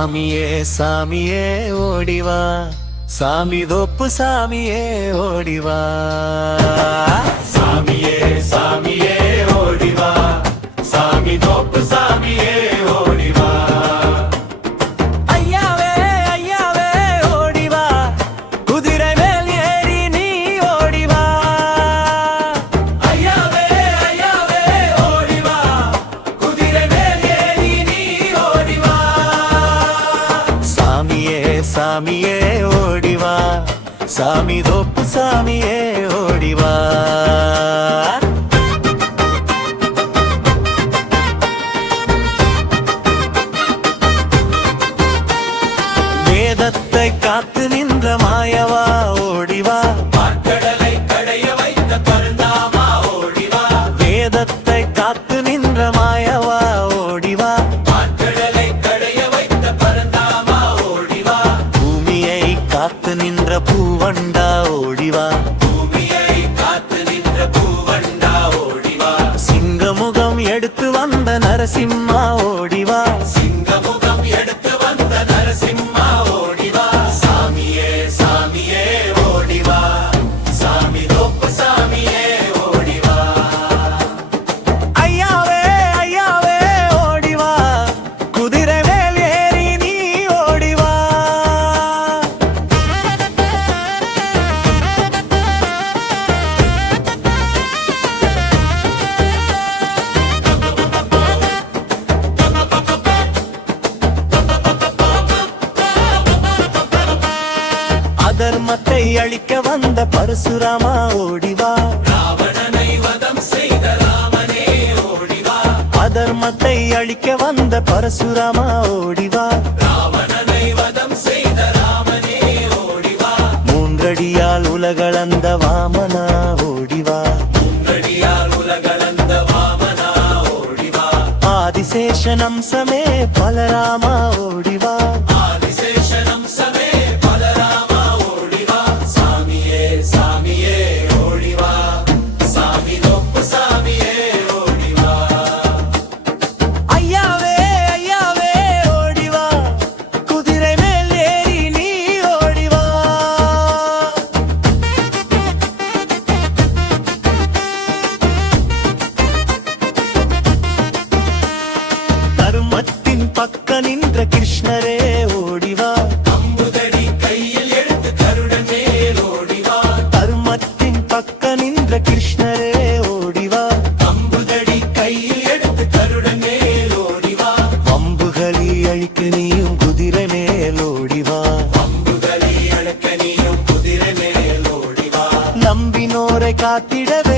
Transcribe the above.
சாமியே சாமியே ஓடிவா, சாமி தோப்பு சாமியே ஓடிவா. சாமியே சாமியே ஓடிவா, சாமி தோப்பு சாமியே ஓடிவா. ஐயாவே ஐயாவே ஓடிவா, குதிரை மேல் ஏறி நீ ஓடிவா. ஐயாவே ஐயாவே ஓடிவா, குதிரை மேல் ஏறி நீ ஓடிவா. சாமியே சாமியே ஓடிவா, சாமி தோப்பு சாமியே ஓடிவா. வேதத்தை காத்து நின்ற மாயவா ஓடிவா, பாற்கடலை கடைய வைத்த பரந்தாமா ஓடிவா. வேதத்தை காத்து நின்ற மாயவா ஓடிவா. பாற்கடலை கடைய வைத்த பரந்தாமா ஓடிவா. பூமியை காத்து நின்ற பூவண்டா ஓடிவா, பூமியை காத்து நின்ற பூவண்டா ஓடிவா. சிங்கமுகம் எடுத்து வந்த நரசிம்மா ஓடிவா. சிங்கமுகம் எடுத்து வந்த நரசிம்மா ஓடிவா. சாமியே சாமியே ஓடிவா, சாமி தோப்பு சாமியே ஓடிவா. ஐயாவே ஐயாவே ஓடிவா, குதிரை மேல் ஏறி நீ ஓடிவா. அதர்மத்தை அழிக்க வந்த பரசுராமா ஓடிவா, ராவணனை வதம் செய்த ராமனே ஓடிவா. அதர்மத்தை அழிக்க வந்த பரசுராமா ஓடிவா. ராவணனை வதம் செய்த ராமனே ஓடிவா. மூன்றடியால் உலகளந்த வாமனா ஓடிவா, முன்னடியால் உலகளந்த வாமனா ஓடிவா. ஆதிசேஷன் அம்சமே பலராமா ஓடிவா. ஆதிசேஷனம் சமே பலராமா ஓடிவா. சாமியே சாமியே ஓடிவா, சாமி தோப்பு சாமியே ஓடிவா. ஐயாவே ஐயாவே ஓடிவா, குதிரை மேல் ஏறி நீ ஓடிவா. தர்மத்தின் பக்க நின்ற கிருஷ்ணரே ஓடிவா, அம்புதடி கையில் எடுத்து கருடன் மேல் ஓடிவா. தர்மத்தின் பக்க நின்ற கிருஷ்ணரே ஓடிவா. அம்புதடி கையில் எடுத்து கருடன் மேல் ஓடிவா. வம்புகளி அழிக்க நீயும் குதிரை மேல் ஓடிவா. அம்புதடி அடக்க நீயும் குதிரை மேல் ஓடிவா. நம்பினோரை காத்திடவே